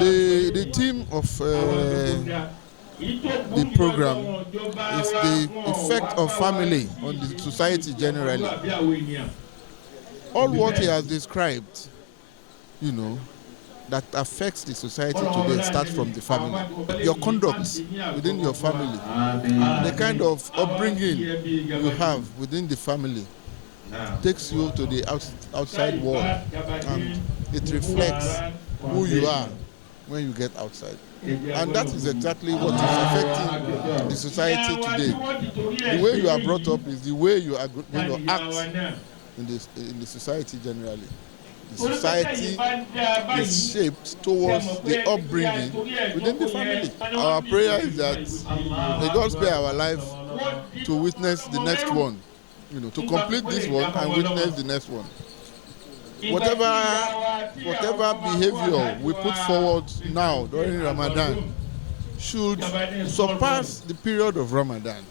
The theme of the program is the effect of family on the society generally. All what he has described, that affects the society today starts from the family. Your conduct within your family, the kind of upbringing you have within the family takes you to the outside world, and it reflects who you are when you get outside. And that is exactly what is affecting the society today. The way you are brought up is the way you are going to act in the society generally. The society is shaped towards the upbringing within the family. Our prayer is that may God spare our life to witness the next one, to complete this one and witness the next one. Whatever behavior we put forward now during Ramadan should surpass the period of Ramadan.